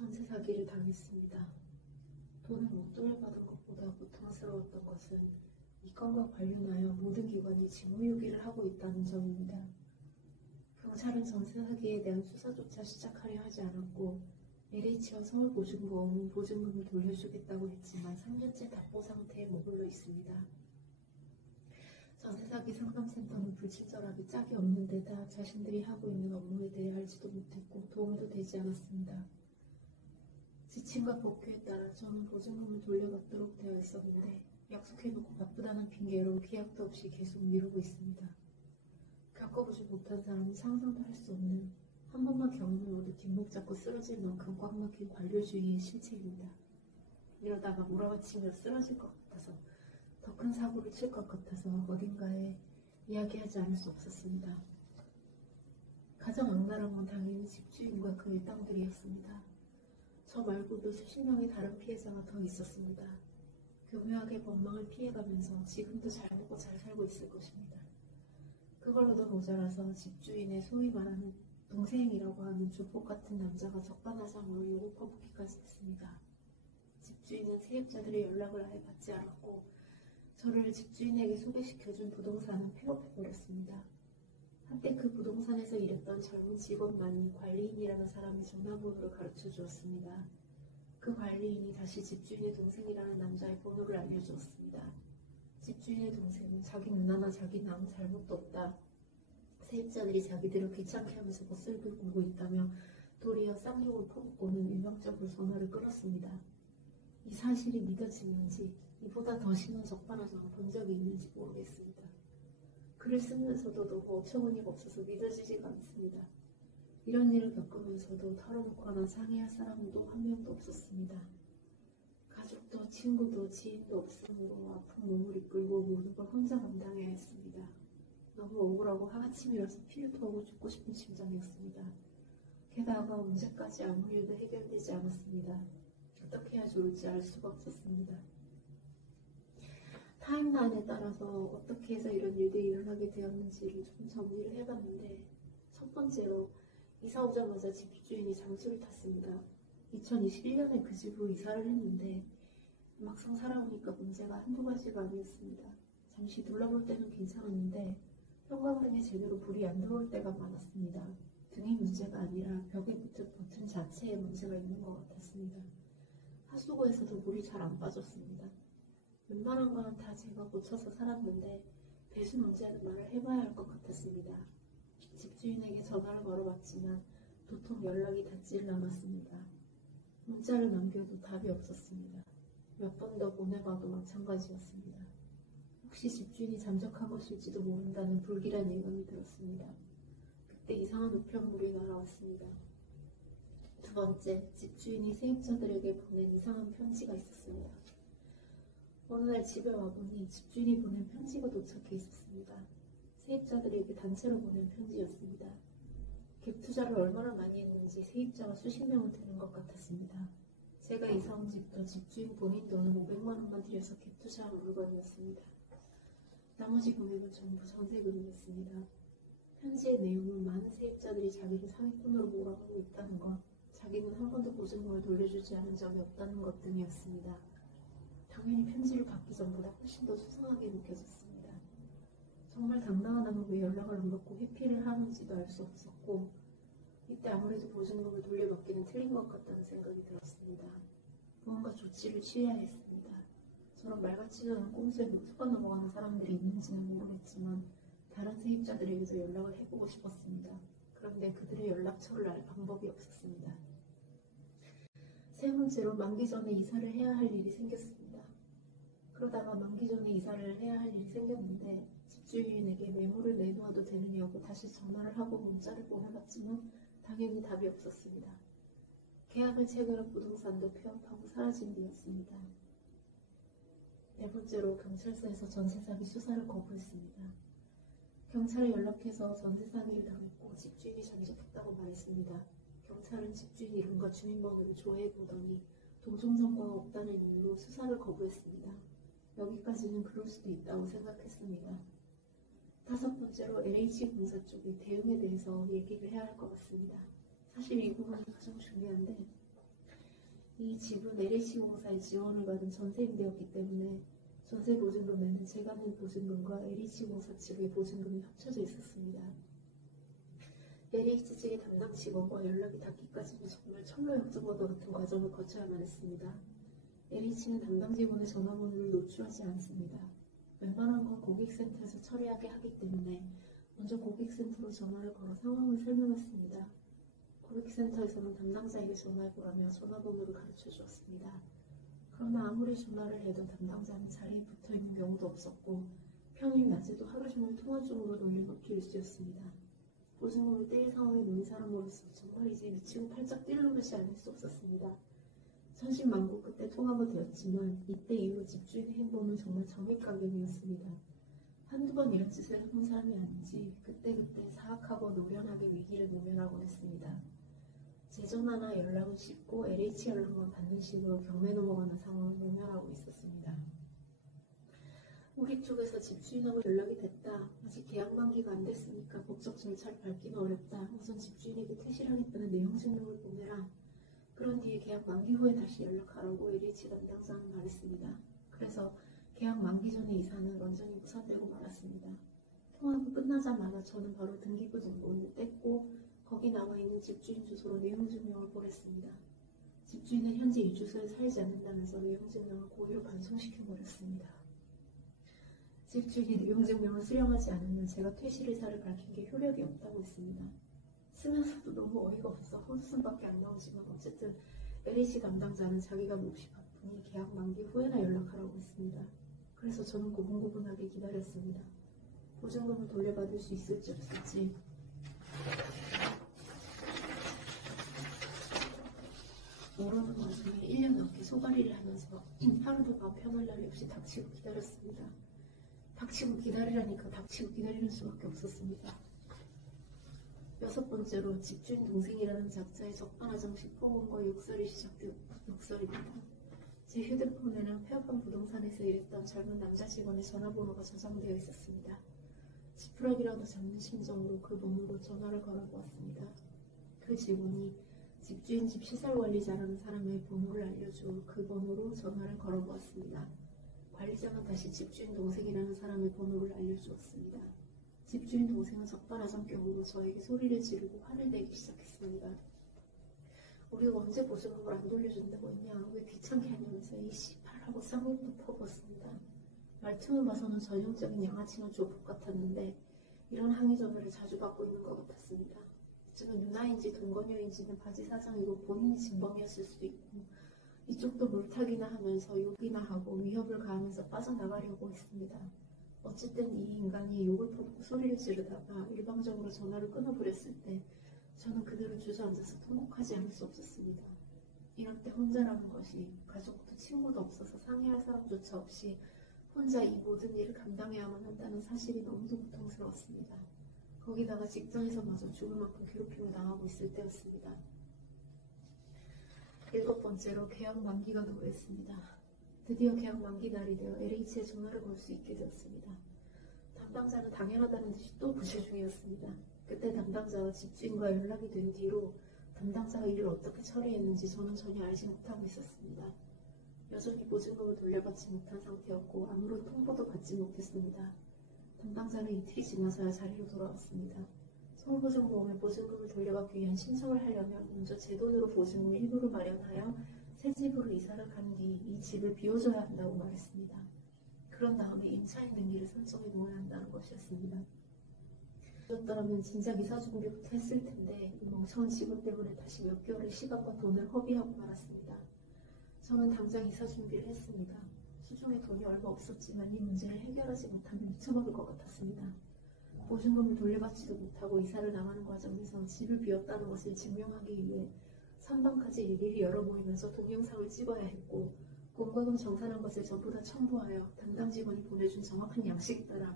전세 사기를 당했습니다. 돈을 목돈을 받은 것보다 고통스러웠던 것은 이 건과 관련하여 모든 기관이 직무유기를 하고 있다는 점입니다. 경찰은 전세 사기에 대한 수사조차 시작하려 하지 않았고 LH와 서울보증보험은 보증금을 돌려주겠다고 했지만 3년째 답보 상태에 머물러 있습니다. 전세 사기 상담센터는 불친절하게 짝이 없는 데다 자신들이 하고 있는 업무에 대해 알지도 못했고 도움도 되지 않았습니다. 지침과 법규에 따라 저는 보증금을 돌려받도록 되어 있었는데 약속해놓고 바쁘다는 핑계로 계약도 없이 계속 미루고 있습니다. 겪어보지 못한 사람은 상상도 할 수 없는 한 번만 경험해봐도 뒷목 잡고 쓰러질 만큼 꽉 막힌 관료주의의 실체입니다. 이러다가 몰아받치며 쓰러질 것 같아서 더 큰 사고를 칠 것 같아서 어딘가에 이야기하지 않을 수 없었습니다. 가장 악랄한 건 당연히 집주인과 그 일당들이었습니다. 저 말고도 수십 명의 다른 피해자가 더 있었습니다. 교묘하게 법망을 피해가면서 지금도 잘 먹고 잘 살고 있을 것입니다. 그걸로도 모자라서 집주인의 소위 말하는 동생이라고 하는 조폭 같은 남자가 적반하장으로 욕을 퍼붓기까지 했습니다. 집주인은 세입자들의 연락을 아예 받지 않았고 저를 집주인에게 소개시켜준 부동산은 폐업해버렸습니다. 한때 그 부동산에서 일했던 젊은 직원만이 관리인이라는 사람의 전화번호를 가르쳐 주었습니다. 그 관리인이 다시 집주인의 동생이라는 남자의 번호를 알려주었습니다. 집주인의 동생은 자기 누나나 자기는 아무 잘못도 없다. 세입자들이 자기들을 귀찮게 하면서 못살게 굴고 있다며 도리어 쌍욕을 퍼붓고는 일방적으로 전화를 끊었습니다. 이 사실이 믿어지는지 이보다 더 심한 적반하장을 본 적이 있는지 모르겠습니다. 글을 쓰면서도 너무 어처구니가 없어서 믿어지지가 않습니다. 이런 일을 겪으면서도 털어놓거나 상의할 사람도 한 명도 없었습니다. 가족도 친구도 지인도 없으므로 아픈 몸을 이끌고 모든 걸 혼자 감당해야 했습니다. 너무 억울하고 하마침이라서 피를 토하고 죽고 싶은 심정이었습니다. 게다가 언제까지 아무 일도 해결되지 않았습니다. 어떻게 해야 좋을지 알 수가 없었습니다. 타임라인에 따라서 어떻게 해서 이런 일들이 일어나게 되었는지를 좀 정리를 해봤는데 첫 번째로 이사 오자마자 집주인이 장수를 탔습니다. 2021년에 그 집으로 이사를 했는데 막상 살아보니까 문제가 한두 가지가 아니었습니다. 잠시 둘러볼 때는 괜찮았는데 현관문에 제대로 불이 안 들어올 때가 많았습니다. 등이 문제가 아니라 벽에 붙은 버튼 자체에 문제가 있는 것 같았습니다. 하수구에서도 물이 잘 안 빠졌습니다. 웬만한 건 다 제가 고쳐서 살았는데 배수 문제는 말을 해봐야 할 것 같았습니다. 집주인에게 전화를 걸어봤지만 도통 연락이 닿지를 않았습니다. 문자를 남겨도 답이 없었습니다. 몇 번 더 보내봐도 마찬가지였습니다. 혹시 집주인이 잠적한 것일지도 모른다는 불길한 예감이 들었습니다. 그때 이상한 우편물이 날아왔습니다. 두 번째, 집주인이 세입자들에게 보낸 이상한 편지가 있었습니다. 어느 날 집에 와보니 집주인이 보낸 편지가 도착해 있었습니다. 세입자들에게 단체로 보낸 편지였습니다. 갭 투자를 얼마나 많이 했는지 세입자가 수십 명은 되는 것 같았습니다. 제가 이사온 집도 집주인 본인 돈을 500만 원만 들여서 갭 투자한 물건이었습니다. 나머지 금액은 전부 전세금이었습니다. 편지의 내용은 많은 세입자들이 자기를 사기꾼으로 몰아가고 있다는 것, 자기는 한 번도 보증금을 돌려주지 않은 적이 없다는 것 등이었습니다. 당연히 편지를 받기 전보다 훨씬 더 수상하게 느껴졌습니다. 정말 당당하다면 왜 연락을 안 받고 회피를 하는지도 알 수 없었고 이때 아무래도 보증금을 돌려받기는 틀린 것 같다는 생각이 들었습니다. 무언가 조치를 취해야 했습니다. 저런 말 같지도 않은 꼼수에 속아 넘어가는 사람들이 있는지는 모르겠지만 다른 세입자들에게도 연락을 해보고 싶었습니다. 그런데 그들의 연락처를 알 방법이 없었습니다. 세 번째로 만기 전에 이사를 해야 할 일이 생겼습니다. 그러다가 만기 전에 이사를 해야 할 일이 생겼는데 집주인에게 매물을 내놓아도 되느냐고 다시 전화를 하고 문자를 보내봤지만 당연히 답이 없었습니다. 계약을 체결한 부동산도 폐업하고 사라진 뒤였습니다. 네 번째로 경찰서에서 전세사기 수사를 거부했습니다. 경찰에 연락해서 전세사기를 당했고 집주인이 잠적했다고 말했습니다. 경찰은 집주인 이름과 주민번호를 조회해보더니 동종선거가 없다는 이유로 수사를 거부했습니다. 여기까지는 그럴 수도 있다고 생각했습니다. 다섯 번째로 LH공사 쪽의 대응에 대해서 얘기를 해야 할 것 같습니다. 사실 이 부분이 가장 중요한데 이 집은 LH공사의 지원을 받은 전세임대였기 때문에 전세 보증금에는 제가 낸 보증금과 LH공사 측의 보증금이 합쳐져 있었습니다. LH 측의 담당 직원과 연락이 닿기까지는 정말 천로역전과도 같은 과정을 거쳐야만 했습니다. LH는 담당 직원의 전화번호를 노출하지 않습니다. 웬만한 건 고객센터에서 처리하게 하기 때문에 먼저 고객센터로 전화를 걸어 상황을 설명했습니다. 고객센터에서는 담당자에게 전화해보라며 전화번호를 가르쳐 주었습니다. 그러나 아무리 전화를 해도 담당자는 자리에 붙어있는 경우도 없었고 평일 낮에도 하루 종일 통화 중으로 돌려놓기 일쑤였습니다. 보증금을 떼일 상황에 놓인 사람으로서 정말 이제 미치고 팔짝 뛸 노릇이 아닐 수 없었습니다. 천신만고 그때 통화가 되었지만 이때 이후 집주인의 행보는 정말 정액강경이었습니다. 한두 번 이런 짓을 해본 사람이 아닌지 그때그때 사악하고 노련하게 위기를 모면하곤 했습니다. 제 전화나 연락은 쉽고 LH 연락만 받는 식으로 경매 넘어가는 상황을 모면하고 있었습니다. 우리 쪽에서 집주인하고 연락이 됐다. 아직 계약 만기가 안 됐으니까 법적 절차를 밟기는 어렵다. 우선 집주인에게 퇴실하겠다는 내용 증명을 보내라. 그런 뒤에 계약 만기 후에 다시 연락하라고 LH 담당자는 말했습니다. 그래서 계약 만기 전에 이사는 완전히 무산되고 말았습니다. 통화가 끝나자마자 저는 바로 등기부 등본을 뗐고 거기 나와 있는 집주인 주소로 내용 증명을 보냈습니다. 집주인은 현재 이 주소에 살지 않는다면서 내용 증명을 고의로 반송시켜버렸습니다. 집주인이 내용 증명을 수령하지 않으면 제가 퇴실 의사를 밝힌 게 효력이 없다고 했습니다. 쓰면서도 너무 어이가 없어 헛웃음밖에 안 나오지만 어쨌든 LH 담당자는 자기가 몹시 바쁘니 계약 만기 후에나 연락하라고 했습니다. 그래서 저는 고분고분하게 기다렸습니다. 보증금을 돌려받을 수 있을지 없을지. 모르는 와중에 1년 넘게 소가리를 하면서 하루도 마음 편할 날이 없이 닥치고 기다렸습니다. 닥치고 기다리라니까 닥치고 기다리는 수밖에 없었습니다. 6번째로 집주인 동생이라는 작자의 적반하장식 폭언과 욕설이 욕설입니다. 제 휴대폰에는 폐업한 부동산에서 일했던 젊은 남자 직원의 전화번호가 저장되어 있었습니다. 지푸라기라도 잡는 심정으로 그 번호로 전화를 걸어보았습니다. 그 직원이 집주인 집 시설관리자라는 사람의 번호를 알려주어 그 번호로 전화를 걸어보았습니다. 관리자가 다시 집주인 동생이라는 사람의 번호를 알려주었습니다. 집주인 동생은 적반하장격으로 저에게 소리를 지르고 화를 내기 시작했습니다. 우리가 언제 보증금을 안 돌려준다고 했냐, 왜 귀찮게 하냐면서 이 씨발하고 쌍욕도 퍼부었습니다. 말투만 봐서는 전형적인 양아치나 조폭 같았는데 이런 항의 전화를 자주 받고 있는 것 같았습니다. 이쪽은 누나인지 동거녀인지는 바지 사장이고 본인이 진범이었을 수도 있고 이쪽도 물타기나 하면서 욕이나 하고 위협을 가하면서 빠져나가려고 했습니다. 어쨌든 이 인간이 욕을 퍼붓고 소리를 지르다가 일방적으로 전화를 끊어버렸을 때 저는 그대로 주저앉아서 통곡하지 않을 수 없었습니다. 이럴 때 혼자라는 것이 가족도 친구도 없어서 상의할 사람조차 없이 혼자 이 모든 일을 감당해야만 한다는 사실이 너무도 고통스러웠습니다. 거기다가 직장에서마저 죽을 만큼 괴롭힘을 당하고 있을 때였습니다. 7번째로 계약 만기가 도래했습니다. 드디어 계약 만기 날이 되어 LH에 전화를 걸 수 있게 되었습니다. 담당자는 당연하다는 듯이 또 부실 중이었습니다. 그때 담당자와 집주인과 연락이 된 뒤로 담당자가 이를 어떻게 처리했는지 저는 전혀 알지 못하고 있었습니다. 여전히 보증금을 돌려받지 못한 상태였고 아무런 통보도 받지 못했습니다. 담당자는 이틀이 지나서야 자리로 돌아왔습니다. 서울보증보험에 보증금을 돌려받기 위한 신청을 하려면 먼저 제 돈으로 보증금을 일부러 마련하여 새 집으로 이사를 간 뒤 이 집을 비워줘야 한다고 말했습니다. 그런 다음에 임차인 등기를 설정해 놓아야 한다는 것이었습니다. 그렇더라면 진작 이사 준비부터 했을 텐데 이 멍청한 직원 때문에 다시 몇 개월의 시간과 돈을 허비하고 말았습니다. 저는 당장 이사 준비를 했습니다. 수중에 돈이 얼마 없었지만 이 문제를 해결하지 못하면 미쳐버릴 것 같았습니다. 보증금을 돌려받지도 못하고 이사를 나가는 과정에서 집을 비웠다는 것을 증명하기 위해 선반까지 일일이 열어보이면서 동영상을 찍어야 했고 공과금 정산한 것을 전부 다 첨부하여 담당 직원이 보내준 정확한 양식에 따라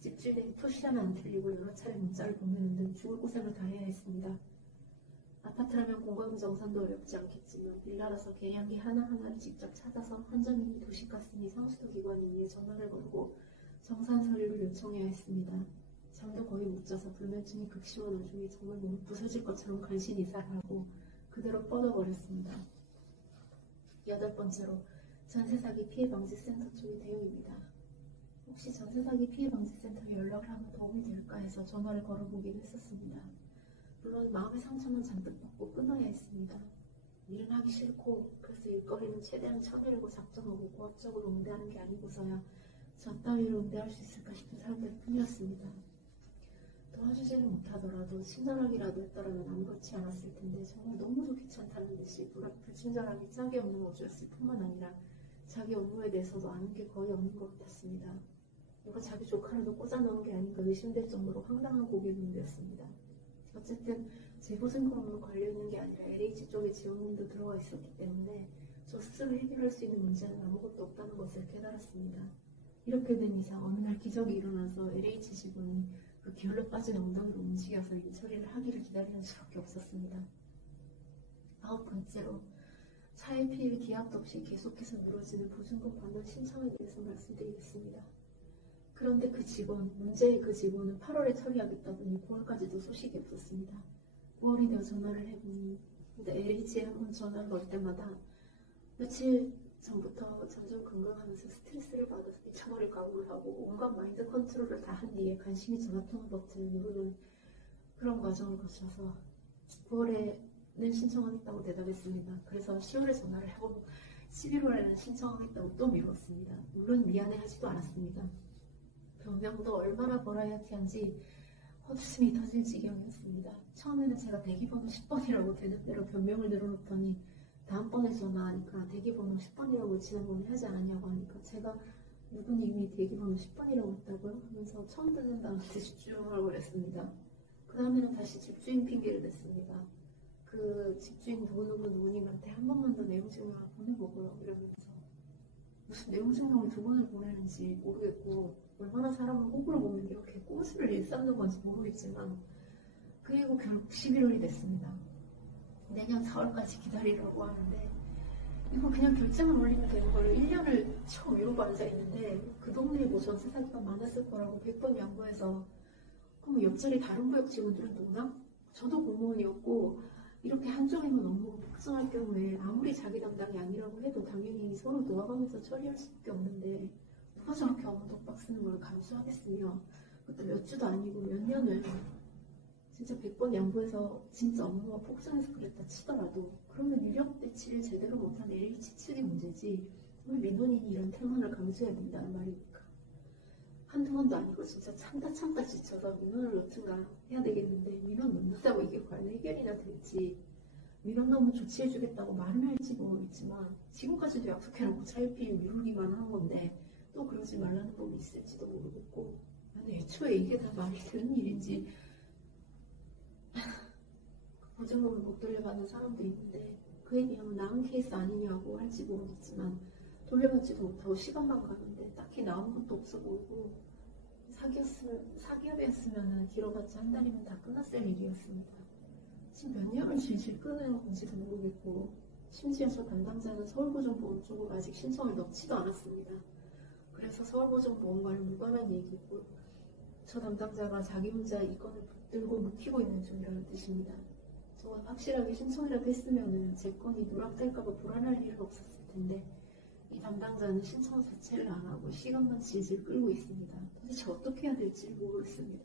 집주인에게 표시 하나 안 틀리고 여러 차례 문자를 보내는 등 죽을 고생을 다해야 했습니다. 아파트라면 공과금 정산도 어렵지 않겠지만 빌라라서 계량기 하나하나를 직접 찾아서 한전이니 도시가스니 상수도 기관이니 전화를 걸고 정산 서류를 요청해야 했습니다. 잠도 거의 못 자서 불면증이 극심한 와중에 정말 몸이 부서질 것처럼 간신히 이사를 하고 그대로 뻗어버렸습니다. 8번째로 전세사기 피해방지센터 쪽의 대응입니다. 혹시 전세사기 피해방지센터에 연락을 하면 도움이 될까 해서 전화를 걸어보기로 했었습니다. 물론 마음의 상처만 잔뜩 받고 끊어야 했습니다. 일은 하기 싫고 그래서 일거리는 최대한 쳐내려고 작정하고 고압적으로 응대하는 게 아니고서야 저 따위로 응대할 수 있을까 싶은 사람들 뿐이었습니다. 도와주지는 못하더라도 친절하기라도 했더라면 아무렇지 않았을 텐데 정말 너무도 귀찮다는 듯이 불친절함이 짝이 없는 어조였을 뿐만 아니라 자기 업무에 대해서도 아는 게 거의 없는 것 같았습니다. 누가 자기 조카라도 꽂아 넣은 게 아닌가 의심될 정도로 황당한 고개 문제였습니다. 어쨌든 제 보증금으로 걸려있는 게 아니라 LH 쪽에 지원금도 들어가 있었기 때문에 저 스스로 해결할 수 있는 문제는 아무것도 없다는 것을 깨달았습니다. 이렇게 된 이상 어느 날 기적이 일어나서 LH 직원이 그 기울러 빠진 엉덩이로 움직여서 일 처리를 하기를 기다리는 수밖에 없었습니다. 9번째로 차의 피해를 기약도 없이 계속해서 미뤄지는 보증금 반환 신청에 대해서 말씀드리겠습니다. 그런데 문제의 그 직원은 8월에 처리하겠다더니 9월까지도 소식이 없었습니다. 9월이 되어 전화를 해보니 LH에 한번 전화를 걸 때마다 며칠 전부터 점점 건강하면서 스트레스를 받아서 미쳐버릴 각오를 하고 온갖 마인드 컨트롤을 다 한 뒤에 간신히 전화통화 버튼을 누르는 그런 과정을 거쳐서 9월에는 신청하겠다고 대답했습니다. 그래서 10월에 전화를 해보고 11월에는 신청하겠다고 또 미뤘습니다. 물론 미안해하지도 않았습니다. 변명도 얼마나 버라이어티한지 헛웃음이 터질 지경이었습니다. 처음에는 제가 대기번호 10번이라고 되는 대로 변명을 늘어놓더니 다음번에 전화하니까 대기번호 10번이라고 지난번에 하지 않았냐고 하니까 제가 누구님이 대기번호 10번이라고 했다고요? 하면서 처음 듣는 나한테 집중하고 그랬습니다. 그 다음에는 다시 집주인 핑계를 냈습니다. 그 집주인 누구님한테 한 번만 더 내용 증명을 보내보고요. 이러면서 무슨 내용 증명을 2번을 보내는지 모르겠고 얼마나 사람을 호구로 보면 이렇게 꼬수를 일삼는 건지 모르겠지만 그리고 결국 11월이 됐습니다. 내년 4월까지 기다리라고 하는데 이거 그냥 결정을 올리면 되는 걸 1년을 처음 이러고 앉아있는데 그 동네에 뭐 전세 사기가 많았을 거라고 100번 양보해서 그럼 옆자리 다른 구역 직원들은 노나? 저도 공무원이었고 이렇게 한쪽에만 업무가 폭증할 경우에 아무리 자기 담당이 아니라고 해도 당연히 서로 도와가면서 처리할 수밖에 없는데 누가 저렇게 업무 독박 쓰는 걸 감수하겠으며 그것도 몇 주도 아니고 몇 년을 진짜 100번 양보해서 진짜 업무가 폭증해서 그랬다 치더라도 그러면 인력 배치를 제대로 못한 LH 측의 문제지 왜 민원인이 이런 태만을 강조해야 된다는 말입니까? 한두 번도 아니고 진짜 참다 지쳐서 민원을 넣든가 해야 되겠는데 민원 넣는다고 이게 과연 해결이나 될지 민원 넣으면 조치해주겠다고 말은 할지 모르겠지만 지금까지도 약속해놓고 차일피일 미루기만 하는 건데 또 그러지 말라는 법이 있을지도 모르겠고 아니 애초에 이게 다 말이 되는 일인지 보증금을 못 돌려받는 사람도 있는데 그에 비하면 나은 케이스 아니냐고 할지 모르겠지만 돌려받지도 못하고 시간만 가는데 딱히 나은 것도 없어 보이고 사기업이었으면 길어봤자 한 달이면 다 끝났을 일이었습니다. 지금 몇 년을 질질 끄는 건지도 모르겠고 심지어 저 담당자는 서울보증보험 쪽으로 아직 신청을 넣지도 않았습니다. 그래서 서울보증보험과는 무관한 얘기고 저 담당자가 자기 혼자 이 건을 붙들고 묵히고 있는 중이라는 뜻입니다. 저 확실하게 신청이라도 했으면 제 건이 누락될까봐 불안할 일은 없었을 텐데 이 담당자는 신청 자체를 안 하고 시간만 질질 끌고 있습니다. 도대체 어떻게 해야 될지 모르겠습니다.